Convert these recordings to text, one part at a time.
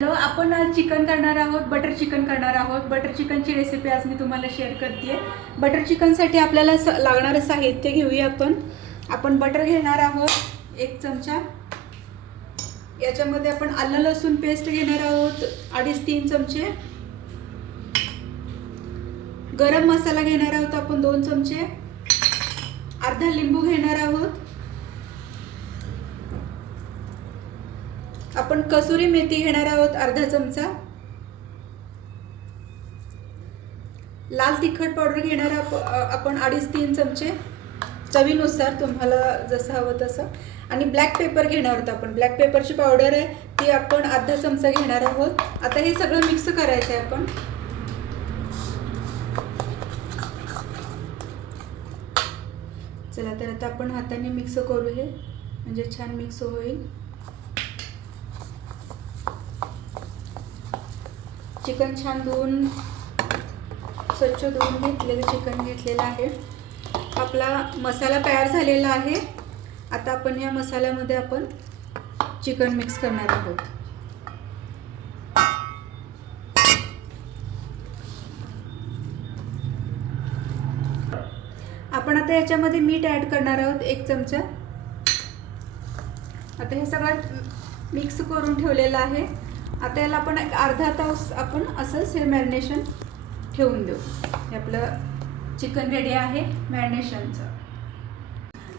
Hello, आपण आज chicken करणार आहोत, बटर चिकन करणार आहोत। बटर चिकनची रेसिपी आज मी तुम्हाला शेअर करते। बटर चिकनसाठी आपल्याला लागणारे साहित्य घेऊया। आपण बटर घेणार आहोत 1 चमचा। याच्यामध्ये आपण आलं लसूण पेस्ट घेणार आहोत 2.5-3 चमचे। गरम मसाला घेणार आहोत आपण 2 चमचे। अर्धा लिंबू घेणार आहोत। आपण कसुरी मेथी घेणार आहोत अर्धा चमचा। लाल तिखट पावडर घेणार आपण 2.5-3 चमचे, चवीनुसार तुम्हाला जसं हवं तसं। आणि ब्लॅक पेपर घेणार आहोत आपण। ब्लॅक पेपरची पावडर आहे ती आपण अर्धा चमचा घेणार आहोत। आता हे सगळं मिक्स करायचं आहे आपण। चला तर आता आपण हाताने मिक्स करू हे, म्हणजे छान मिक्स होईल। चिकन छान धुवून स्वच्छ धुवून घेतलेलं चिकन घेतलेलं आहे। आपला मसाला तयार झालेला आहे। आता आपण या मसाल्यामध्ये आपण चिकन मिक्स करणार आहोत। आपण आता याच्यामध्ये मीठ ॲड करणार आहोत 1 चमचा। आता हे सगळं मिक्स करून ठेवलेलं आहे। आता याला आपण एक अर्धा तास आपण असंच हे मॅरिनेशन ठेवून देऊ। हे आपलं चिकन रेडी आहे मॅरिनेशनचं।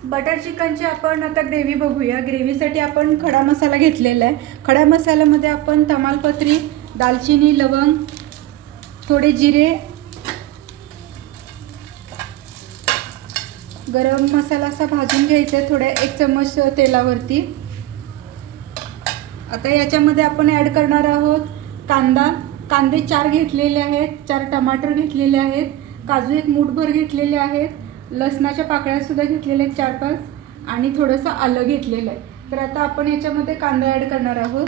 बटर चिकनची आपण आता ग्रेव्ही बघूया। ग्रेव्हीसाठी आपण खडा मसाला घेतलेला आहे। खड्या मसाल्यामध्ये आपण तमालपत्री, दालचिनी, लवंग, थोडे जिरे, गरम मसाला असा भाजून घ्यायचा आहे थोड्या 1 चम्मच तेलावरती। आता याच्यामध्ये आपण ॲड करणार आहोत कांदे 4 घेतलेले आहेत, 4 टमाटर घेतलेले आहेत, काजू 1 मूठभर घेतलेले आहेत, लसणाच्या पाकळ्या सुद्धा घेतलेल्या आहेत 4-5, आणि थोडंसं आलं घेतलेलं आहे। तर आता आपण याच्यामध्ये कांदा ॲड करणार आहोत।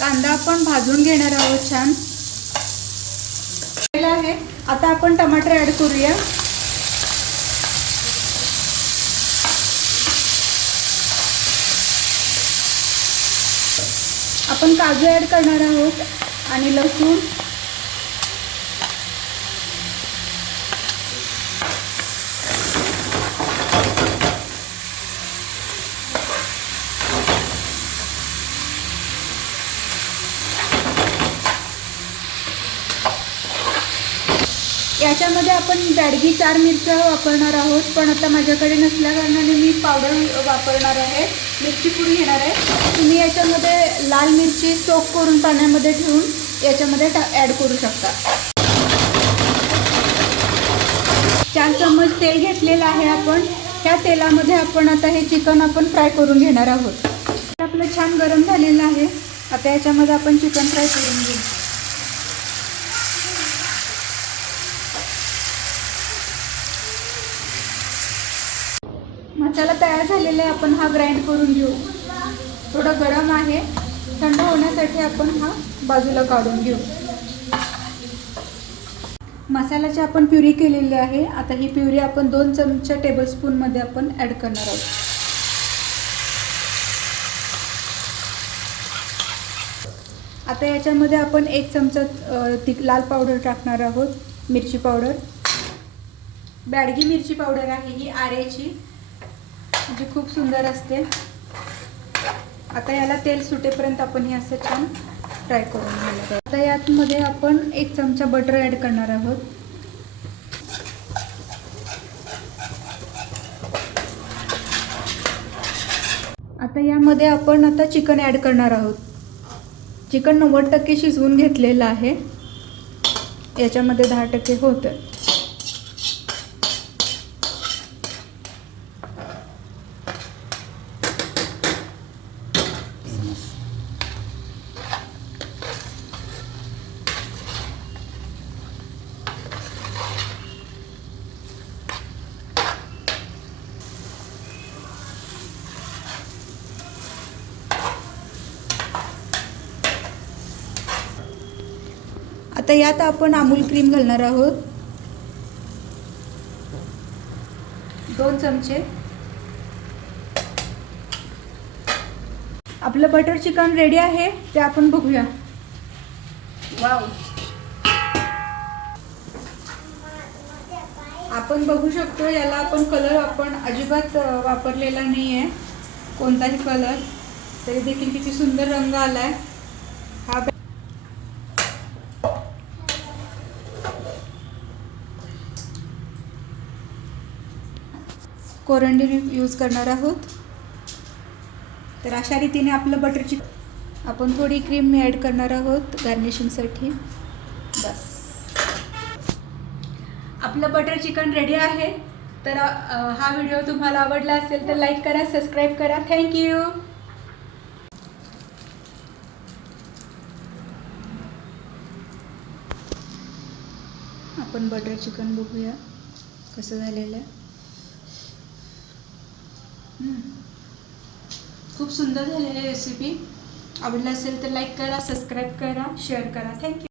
कांदा आपण भाजून घेणार आहोत छान आहे। आता आपण टमाटर ॲड करूया। आपण काजू ॲड करणार आहोत आणि लसूण, याच्यामध्ये आपण बॅडगी 4 मिरच्या वापरणार आहोत, पण आता माझ्याकडे नसल्या कारणाने मी पावडर वापरणार आहे। मिरची पुडी घेणार आहे। तुम्ही याच्यामध्ये लाल मिरची सोक करून पाण्यामध्ये ठेवून याच्यामध्ये ॲड करू शकता। 4 चम्मच तेल घेतलेलं आहे आपण। ह्या तेलामध्ये आपण आता हे चिकन आपण फ्राय करून घेणार आहोत। आपलं छान गरम झालेलं आहे। आता याच्यामध्ये आपण चिकन फ्राय करून घेऊ। मसाला तयार झालेला आहे, आपण हा ग्राइंड करून घेऊ। थोडा गरम आहे, थंड होण्यासाठी आपण हा बाजूला काढून घेऊ। मसाल्याची आपण प्युरी केलेली आहे। आता ही प्युरी आपण 2 चमचा टेबलस्पून मध्ये आपण ॲड करणार आहोत। आता याच्यामध्ये आपण 1 चमचा लाल पावडर टाकणार आहोत, मिरची पावडर। बॅडगी मिरची पावडर आहे ही आर्याची, म्हणजे खूप सुंदर असते। आता याला तेल सुटेपर्यंत आपण हे असं छान फ्राय करून घेणार आहोत। आता यामध्ये आपण 1 चमचा बटर ॲड करणार आहोत। आता यामध्ये आपण आता चिकन ॲड करणार आहोत। चिकन 90% शिजवून घेतलेलं आहे, याच्यामध्ये 10% होतं। आता यात आपण अमूल क्रीम घालणार आहोत 2 चमचे। आपलं बटर चिकन रेडी आहे, ते आपण बघूया. वाव, आपण बघू शकतो याला आपण कलर आपण अजिबात वापरलेला नाही आहे, कोणताही कलर, तरी देखील किती सुंदर रंग आलाय. हा कोरंडी यूज करणार आहोत. तर अशा रीतीने आपलं बटर चिकन, आपण थोडी क्रीम ॲड करणार आहोत गार्निशिंगसाठी. बस, आपलं बटर चिकन रेडी आहे. तर हा व्हिडिओ तुम्हाला आवडला असेल तर लाईक करा, सबस्क्राईब करा. थँक्यू. आपण बटर चिकन बघूया कसं झालेलं आहे. खूप सुंदर झालेली रेसिपी. आवडलं असेल तर लाईक करा, सबस्क्राईब करा, शेअर करा. थँक्यू.